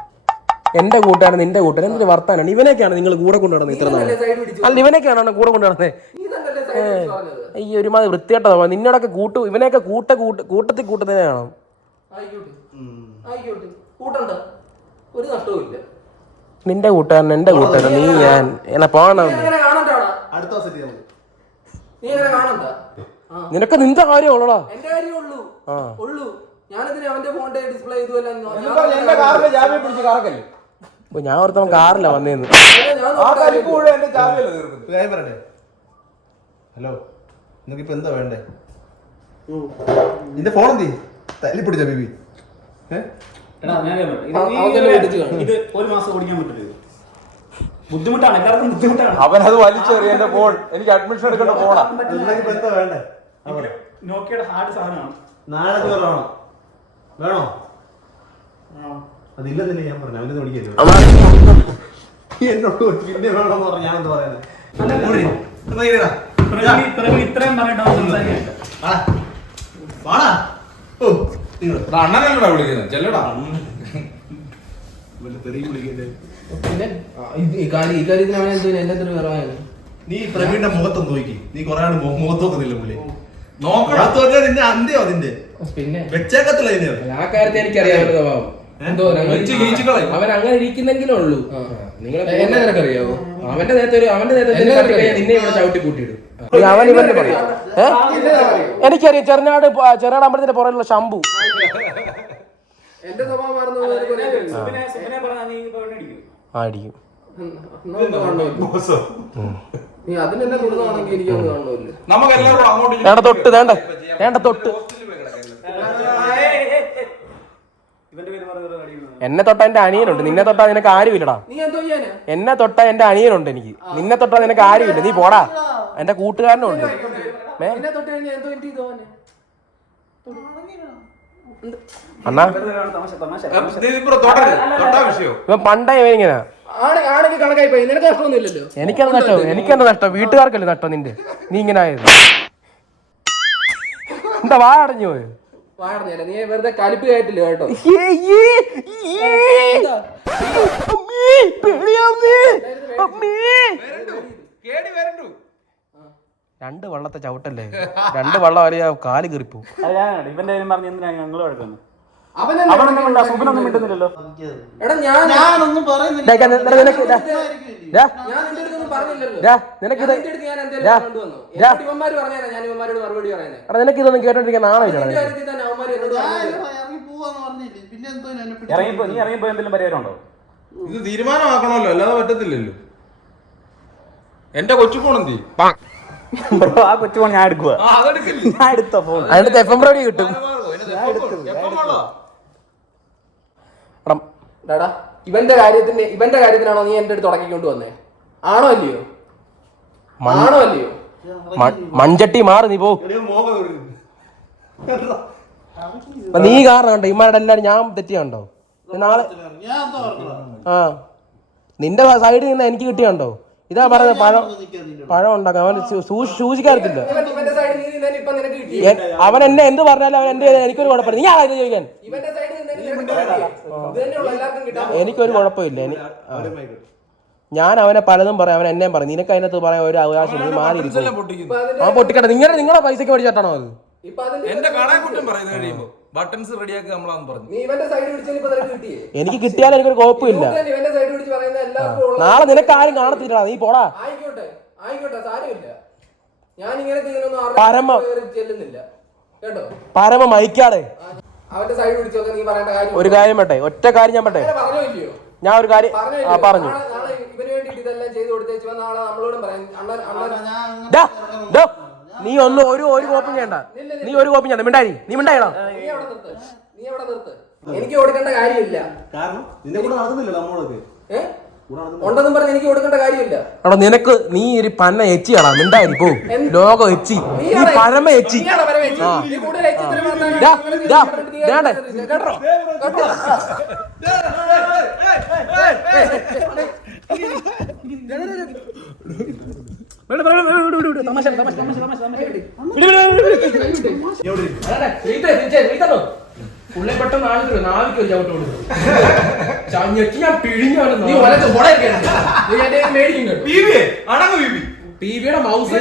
എന്റെ കൂട്ടുകാരൻ നിന്റെ കൂട്ടുകാരൻ എന്തൊരു വർത്താനാണ്? ഇവനൊക്കെയാണ് നിങ്ങൾ കൂടെ കൊണ്ടുനടന്നത് ഇത്ര നാളെ. അല്ല ഇവനൊക്കെയാണ് അണ്ണൻ കൂടെ കൊണ്ടുനടന്നത് നീ തന്നല്ലേ സൈഡ് പിടിച്ചു പറഞ്ഞത്? ഈ ഒരുമാതിരി വൃത്തിയായിട്ടതാ നിന്നോടൊക്കെ കൂട്ടു ഇവനെയൊക്കെ കൂട്ട കൂട്ട് കൂട്ടത്തിൽ കൂട്ടുന്നതിനാണോ ഒരു നഷ്ടവും ഇല്ല. നിന്റെ കൂട്ടുകാരൻ എന്റെ കൂട്ടുകാരൻ നീ ഞാൻ. എന്നെ പോണം. അടുത്ത ദിവസം. നീ അങ്ങനെ കാണണ്ട? നിനക്ക് നിന്റെ കാര്യമുള്ളടാ എന്റെ ഉള്ളൂ. ആ. ഉള്ളൂ. ഞാനെന്തിനാ അവന്റെ ഫോണിന്റെ ഡിസ്പ്ലേ ഞാൻ ഓർത്തവൻ കാറില്ല വന്നേന്ന്. ഹലോ നിങ്ങൾക്ക് ഇപ്പൊ എന്താ വേണ്ടേ? നിന്റെ ഫോൺ എന്തി തല്ലി പിടിച്ച ബേബി. ഇത് ഒരു മാസം ഓടിക്കാൻ പറ്റില്ല ബുദ്ധിമുട്ടാണ്. എല്ലാവർക്കും ബുദ്ധിമുട്ടാണ്. അവനത് വലിച്ചെറിയ എന്റെ ഫോൺ എനിക്ക് അഡ്മിഷൻ എടുക്കേണ്ട ഫോണാ നിങ്ങൾക്ക് ഇപ്പൊ എന്താ വേണ്ടേ? നോക്കിയുടെ ഹാർഡ് സാധനമാണ്. വേണോ. വേണോ? അതില്ലെന്നില്ല ഞാൻ പറഞ്ഞു. അവനെ എന്നോട് പിന്നെ വേണമെന്ന് പറഞ്ഞു ഞാൻ എന്താ പറയുന്നത് പ്രവീൺ പ്രവീൺ ഇത്രയും പറഞ്ഞിട്ടാണ് സംസാരിക്കുന്നത് വാടാ. ഓ നിങ്ങൾ. അണ്ണനല്ലടാ വിളിക്കുന്നത്. ചെല്ലടാ. പിന്നെ? ഈ കാര്യത്തിന് എല്ലാത്തിനും നീ പ്രവീണിന്റെ മുഖത്തൊന്ന് നോക്കി. നീ കൊറേ മുഖത്തോക്കുന്നില്ല പുള്ളി നോക്കണം. നോക്കിയാൽ നിന്റെ അന്ത്യോ അതിന്റെ പിന്നെ വെച്ചേക്കത്തില്ല അതിന്റെ ആ കാര്യത്തെ എനിക്കറിയാവുന്ന സ്വഭാവം. എന്തോ. അവൻ അങ്ങനെ ഇരിക്കുന്നെങ്കിലേ ഉള്ളൂ. നിങ്ങൾ എന്നെ നിനക്കറിയാവോ? അവന്റെ നേരത്തെ ഒരു അവന്റെ നേരത്തെ കഴിഞ്ഞാൽ നിന്നെ ഇവിടെ ചവിട്ടി കൂട്ടിയിടും അവൻ ഇവന്റെ പറയും ഏ? എനിക്കറിയാം ചെറുനാട് പ- ചെറുനാട് അമ്പലത്തിന്റെ പുറകിലുള്ള ശംഭു. എന്റെ സ്വഭാവം മാറുന്നത് നിനക്ക് ഒരേ കാര്യം. സുബിനെ സുബിനെ പറഞ്ഞാൽ നീ ഇപ്പൊ അടിക്കും. ആ. നീ അതിനെന്നെ കൊടുക്കുകയാണെങ്കിൽ എനിക്കൊന്നും കാണുന്നില്ല. നമുക്ക് എല്ലാവരും അങ്ങോട്ട് തൊട്ട് വേണ്ട. വേണ്ട തൊട്ട്. എന്നെ തൊട്ട എന്റെ അനിയനുണ്ട്. നിന്നെ തൊട്ടാ നിനക്ക് ആരുമില്ലടാ. എന്നെ തൊട്ട എന്റെ അനിയനുണ്ട് എനിക്ക്. നിന്നെ തൊട്ടാ നിനക്ക് ആരുമില്ല. നീ പോടാ. എന്റെ കൂട്ടുകാരനുണ്ട്. ഏ? അണ്ണാ. പണ്ടേ ഇവൻ ഇങ്ങനെ. എനിക്കെന്ത് നഷ്ടം. എനിക്കെന്താ നഷ്ടം. വീട്ടുകാർക്കല്ലേ നഷ്ടം നിന്റെ. നീ ഇങ്ങനെ ആയത്. എന്താ വാ അടഞ്ഞു പോയോ നീ വെറുതെ കലിപ്പ് കയറ്റില്ല കേട്ടോ? കേടി വരണ്ടു. രണ്ട് വള്ളത്തെ ചവിട്ടല്ലേ? രണ്ട് വള്ളം വലിയ കാൽ കീറിപ്പോ. ഇവന്റെ പറഞ്ഞു എന്തിനാ ഞങ്ങൾ വഴക്കുന്നു? നിനക്കിതൊന്നും കേട്ടോണ്ടിരിക്കാൻ ഇറങ്ങിപ്പോ നീ ഇറങ്ങിപ്പോ എന്തെങ്കിലും പരിഹാരം ഉണ്ടോ ഇത് തീരുമാനമാക്കണമല്ലോ അല്ലാതെ പറ്റത്തില്ലല്ലോ. എന്റെ കൊച്ചു ഫോൺ എന്തി ബ്രോ ആ കൊച്ചു ഫോൺ ഞാൻ എടുക്കുക ഞാൻ എടുത്ത ഫോൺ അതിന്റെ എഫ് എം റോഡി കിട്ടും. ഡാടാ ഇവന്റെ കാര്യത്തിന് ഇവന്റെ കാര്യത്തിനാണോ നീ എന്റെ അടുത്ത് തുടങ്ങിക്കൊണ്ട് വന്നേ? ആണോ അല്ലയോ? ആണോ അല്ലയോ? മൺ- മൺചട്ടി മാറി നീ പോ. നീ കാരണം കണ്ടോ ഇമാരുടെ എല്ലാരും ഞാൻ തെറ്റിയാണ്ടോ നാളെ ആ. നിന്റെ സൈഡിൽ നിന്ന് എനിക്ക് കിട്ടിയാണ്ടോ ഇതാ പറഞ്ഞത് പഴം പഴം ഉണ്ടാക്കാം അവൻ സൂക്ഷിക്കാറില്ല. ഇവന്റെ സൈഡിൽ നീ നിന്നതിന് ഇപ്പൊ നിനക്ക് കിട്ടി അവൻ എന്നെ എന്ത് പറഞ്ഞാലും അവൻ എന്റെ എനിക്കൊരു കുഴപ്പമില്ല. നീ ആരാ ചോദിക്കാൻ? എനിക്കൊരു കുഴപ്പമില്ല. ഞാൻ അവനെ പലതും പറയാം. അവൻ എന്നെയും പറയും. നിനക്ക് അതിനകത്ത് പറയാൻ ഒരു അവകാശം നീ ആ പൊട്ടിക്കട്ടെ. നിങ്ങളുടെ നിങ്ങളെ പൈസക്ക് മേടിച്ചാട്ടാണോ അത്? എന്റെ പറയുന്നത് കഴിയുമ്പോ ബട്ടൺസ് റെഡിയാക്കി നമ്മളാന്ന് പറഞ്ഞു. നീ ഇവന്റെ സൈഡ് പിടിച്ചാൽ ഇപ്പൊ നിനക്ക് കിട്ടിയേ? എനിക്ക് കിട്ടിയാലും എനിക്കൊരു കുഴപ്പമില്ല. നാളെ നിനക്ക് ആരും കാണത്തില്ല നീ പോടാ. ആയിക്കോട്ടെ ആയിക്കോട്ടെ സാരമില്ല. ഞാൻ ഇങ്ങനെ ചെയ്യുന്നൊന്നും പരമ- പരമ മൈക്കാടെ അവന്റെ സൈഡ് പിടിച്ചൊക്കെ നീ പറയേണ്ട കാര്യം ഒരു കാര്യം പറ്റേ ഒറ്റ കാര്യം ഞാൻ പറ്റേ ഞാൻ ഒരു കാര്യം പറഞ്ഞോ ആ പറഞ്ഞു. ഇവന് വേണ്ടിട്ട് ഇതെല്ലാം ചെയ്തു കൊടുത്തേച്ചു നാളെ നമ്മളോടും പറയാം നീ ഒന്ന് ഒരു ഒരു കോപ്പും ചെയ്യണ്ട. നീ ഒരു കോപ്പും ചെയ്യണ്ട. മിണ്ടായി. നീ മിണ്ടായിടാ. നീ അവിടെ നിർത്ത്. നീ അവിടെ നിർത്ത്. എനിക്ക് ഓടിക്കേണ്ട കാര്യമില്ല. കാരണം നിന്റെ കൂടെ നടക്കുന്നില്ല. നമ്മളൊക്കെ ഉണ്ടെന്നും പറഞ്ഞ് എനിക്ക് കൊടുക്കേണ്ട കാര്യമില്ല. എടാ നിനക്ക് നീ ഒരു പന്ന എച്ചിയാടാ മിണ്ടായി പോ. ലോകം എച്ചി. നീ പരമ എച്ചി. നീയാണ് പരമ എച്ചി. നീ കൂടുതൽ എച്ചി തരം വർത്താനം ഡാ, നിങ്ങൾ ഡാ, കേട്ടിട്ട് നീ ദേണ്ടെ. കേട്ടോ? പുള്ളി പെട്ടെന്ന് ആളുകൾ നാവിക്ക് ഒരു ചവിട്ട് കൊടുക്കും ഞെക്കി ഞാൻ പിഴിഞ്ഞാണ് നീ മേടിക്കും കേട്ടോ. അടങ്ങ് ബീബി ടിവിയുടെ മൗസ്.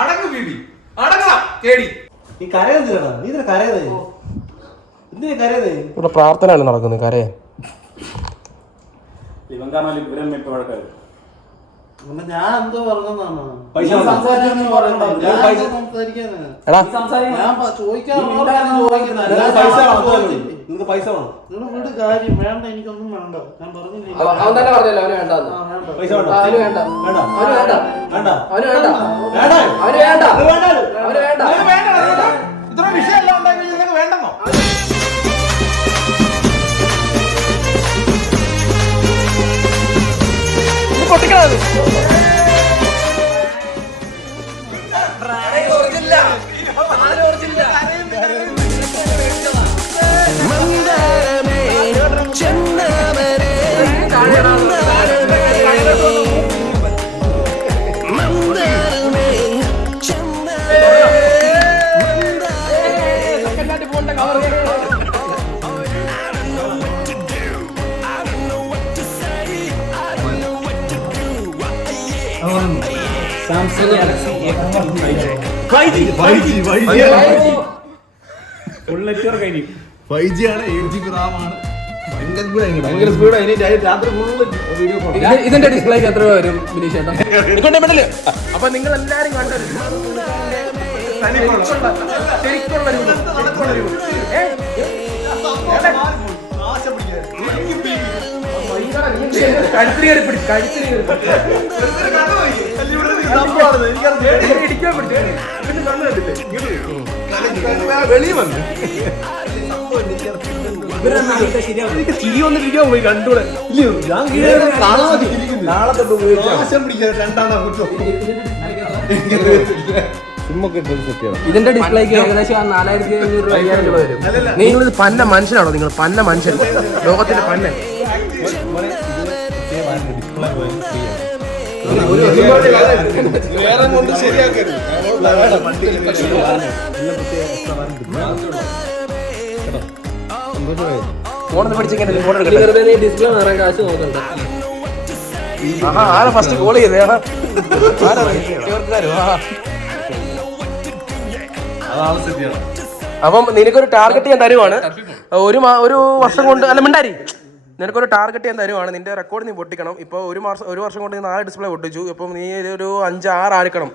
അടങ്ങ് ബീബി അടങ്ങാ കേടി. നീ കരയുന്നില്ലടാ നീ ഇതിനെ കരയുന്നേ എന്തിനാ കരയുന്നേ ഇവിടെ പ്രാർത്ഥനയാണ് നടക്കുന്നത് കരയാൻ ഇവൻ കാരണം ഇവരും ഇപ്പൊ വഴക്കായി പിന്നെ ഞാൻ എന്തോ പറഞ്ഞതാണ്. പൈസ പൈസ- വേണം നിങ്ങൾ വീട് കാര്യം. വേണ്ട എനിക്കൊന്നും വേണ്ട. ഞാൻ പറഞ്ഞില്ലേ? അവൻ തന്നെ പറഞ്ഞല്ലോ അവന് വേണ്ട. പൈസ വേണ്ട. അവന് വേണ്ട. വേണ്ട. അവന് വേണ്ട. വേണ്ട. അവന് വേണ്ട. വേണ്ട. അവന് വേണ്ട. വേണ്ട. അവന് വേണ്ട. ഭയങ്കര സ്പീഡ് അതിന് രാത്രി ഫുള്ള് വീഡിയോ ഇതിന്റെ ഡിസ്പ്ലേക്ക് എത്ര രൂപ വരും ബിനീഷ് ചേട്ടാ അപ്പൊ നിങ്ങൾ എല്ലാരും കണ്ടത് ശരിക്കുള്ള രൂപം ശരിക്കുള്ള രൂപം ഏ? കഴുത്തിന് കയറി പിടിച്ച് കഴുത്തിന് കയറി പിടിച്ച്. ഇങ്ങനെ ഇടിക്കാൻ പിടിച്ച്. വെളിയിൽ വന്നു. പോയി കണ്ടൂടെ. ഞാൻ നാളെ തൊട്ട് ഇതിന്റെ ഡിസ്പ്ലേക്ക് ഏകദേശം നാലായിരത്തി അഞ്ഞൂറ് രൂപ അയ്യായിരം രൂപ വരും. നിങ്ങൾ പന്ന മനുഷ്യനാണോ നിങ്ങൾ? പന്ന മനുഷ്യൻ. ലോകത്തിന്റെ പന്നൻ വേറെ കൊണ്ട് ശരിയാക്കരുത് ഫോണെന്ന് പിടിച്ചിങ്ങനെ ഫോൺ എടുക്കട്ടെ. ഡിസ്പ്ലേ കാശ് നോക്കണ്ട. ആഹാ ആരാ ഫസ്റ്റ് കോൾ ചെയ്തേ അപ്പം നിനക്കൊരു ടാർഗറ്റ് ഞാൻ തരുവാണ്. ഒരു ഒരു വർഷം കൊണ്ട് അല്ല മിണ്ടാരി. നിനക്കൊരു ടാർഗറ്റ് ഞാൻ തരുവാണ്. നിന്റെ റെക്കോർഡ് നീ പൊട്ടിക്കണം. ഇപ്പോൾ ഒരു മാസം ഒരു വർഷം കൊണ്ട് നീ നാല് ഡിസ്പ്ലേ പൊട്ടിച്ചു. ഇപ്പം നീ ഒരു അഞ്ച് ആറ് ആരക്കണം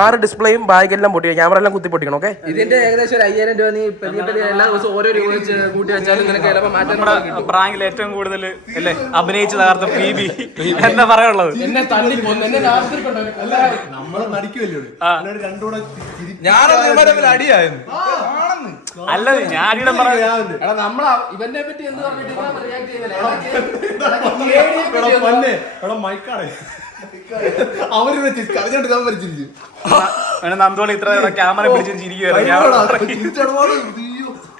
ആറ് ഡിസ്പ്ലേയും ബാഗെല്ലാം പൊട്ടിക്കണം. ക്യാമറ എല്ലാം കുത്തി പൊട്ടിക്കണം ഓക്കെ ഇതിന്റെ ഏകദേശം ഒരു അയ്യായിരം രൂപ നീ പെരിയ പെരിയ എല്ലാ ദിവസവും ഓരോ രൂപ വെച്ച് കൂട്ടി വെച്ചാലും നിനക്ക് ചിലപ്പോൾ മാറ്റം പ്രാങ്കിൽ ഏറ്റവും കൂടുതൽ അല്ലേ? അഭിനയിച്ച് തകർത്ത പി ബി എന്താ പറയാനുള്ളത്? എന്നെ രാത്രി നമ്മളെ നടിക്കുമല്ലോ രണ്ടുകൂടെ അടിയായിരുന്നു. അല്ല ഞാൻ നമ്മൾ ഇവന്റെ പറ്റി എന്ത് പറഞ്ഞിട്ട് റിയാക്ട് ചെയ്യുന്നില്ല. അവർ കരഞ്ഞോണ്ട് ഞാൻ ഭരിച്ചിരിക്കും നന്ദോളി ഇത്ര ക്യാമറ പിടിച്ച്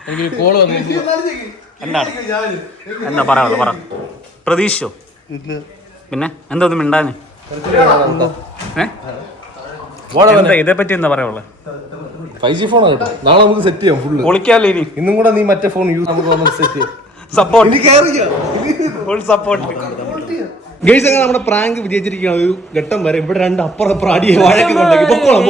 എനിക്ക് കോൾ വന്നു എന്താണ് എന്താ പറയാ പറ പ്രതീക്ഷോ പിന്നെ എന്താ ഒന്നും മിണ്ടാന് ഇതേ പറ്റി എന്താ പറയാ ഫൈവ് ജി ഫോണാണ് നാളെ നമുക്ക് സെറ്റ് ചെയ്യാം ഫുള്ള് പൊളിക്കാല്ലേ ഇനി ഇന്നും കൂടെ നീ മറ്റേ ഫോൺ യൂസ് നമുക്ക് സെറ്റ് ചെയ്യാം സപ്പോർട്ട് ഫുൾ സപ്പോർട്ട് ഗൈസ് അങ്ങനെ നമ്മുടെ പ്രാങ്ക് വിജയിച്ചിരിക്കുകയാണ് ഒരു ഘട്ടം വരെ ഇവിടെ രണ്ട് അപ്പുറം അപ്പുറം അടിയെ വാഴയൊക്കെ കൊണ്ടാക്കി. പൊക്കോളാം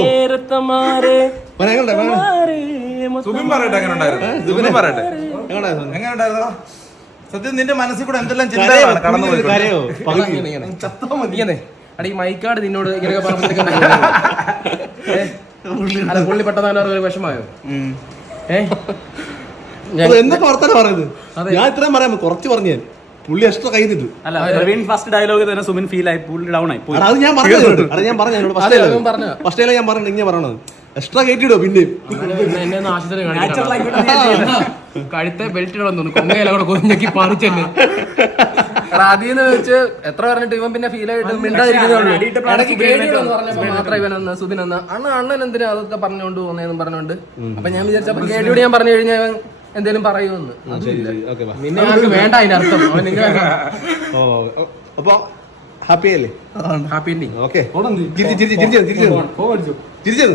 സുബിൻ പറയട്ടെ എങ്ങനെ ഉണ്ടായിരുന്നു. സുബിൻ പറയട്ടെ. എങ്ങനെ ഉണ്ടായിരുന്നു? സത്യം നിന്റെ മനസ്സിൽ കൂടെ എന്തെല്ലാം? ചിന്തകളാണ് കടന്നു പുള്ളിയൊരു പോയി കരയോ? അടി മൈക്കാട് നിന്നോട് ഇങ്ങനെയൊക്കെ പറഞ്ഞിട്ട് അല്ല പുള്ളി പെട്ടെന്ന് ഒരു വിഷമായോ വർത്താനം പറയുന്നത്? ഞാൻ ഇത്രയും പറയാം കുറച്ച് പറഞ്ഞു ഞാൻ. പുള്ളി എക്സ്ട്രാ കൈ അല്ല പ്രവീൺ ഫസ്റ്റ് ഡയലോഗ് തന്നെ സുമിൻ ഫീൽ ആയി പുള്ളി ഡൗൺ ആയി അത് ഞാൻ പറഞ്ഞു അത് ഞാൻ പറഞ്ഞു. ഫസ്റ്റ് ഞാൻ പറഞ്ഞു ഇങ്ങനെ പറയണത് എക്സ്ട്രാ കയറ്റിയിടോ പിന്നെ. കഴുത്തെ ബെൽറ്റ് ഇടാൻ തോന്നുന്നു. കൊങ്ങയില കൂടെ കൊഞ്ഞക്കി പറിച്ചെന്നെ അതിന്ന് വെച്ച് എത്ര പറഞ്ഞിട്ട് ഇവൻ പിന്നെ ഫീൽ ആയിട്ട് മിണ്ടാതിരിക്കുന്നേ ഇവൻ സുബിൻ അണ്ണ അണ്ണൻ എന്തിനാ അതൊക്കെ പറഞ്ഞോണ്ട് പോകുന്നതെന്ന് പറഞ്ഞോണ്ട് അപ്പൊ ഞാൻ വിചാരിച്ചപ്പോ കേടിയോട് ഞാൻ പറഞ്ഞു കഴിഞ്ഞാൽ എന്തേലും പറയുമെന്ന്. നിന്നെ വേണ്ട അതിന്റെ അർത്ഥം അവൻ നിങ്ങൾ അപ്പൊ ഹാപ്പി അല്ലേ? Happy ending okay. തിരിച്ചു തിരിച്ചു തിരിച്ചു തിരിച്ചു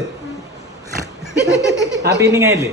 ഹാപ്പി എൻഡിങ് ആയില്ലേ?